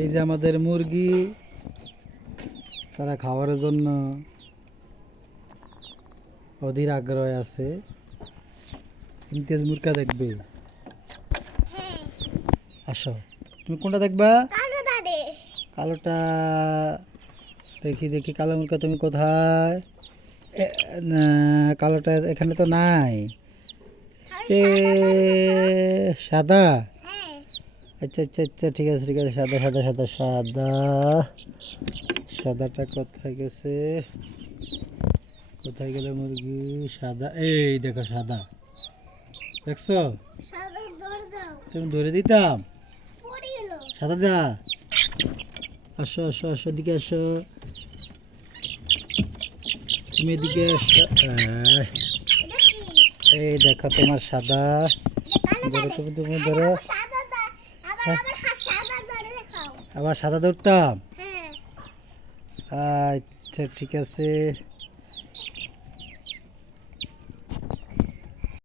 এই যে আমাদের মুরগি, তারা খাবারের জন্য অধীর আগ্রহ আছে। ইমতিয়াজ মুরগা দেখবে। আসো, তুমি কোনটা দেখবা? কালোটা। দেখি দেখি, কালো মুরগা তুমি কোথায়? না, কালোটা এখানে তো নাই। সাদা। আচ্ছা আচ্ছা আচ্ছা, ঠিক আছে ঠিক আছে, সাদা সাদা সাদা সাদা। সাদাটা কোথায় গেছে? কোথায় গেল মুরগি? সাদা, এই দেখো সাদা, দেখছো? তুমি ধরে দিতাম। সাদা দা, আসো আসো আসো, এদিকে আসো, তুমি এদিকে আসো। এই দেখো তোমার সাদা। ধরো, তুমি তুমি ধরো। আবার সাদা ধরতাম। আচ্ছা ঠিক আছে।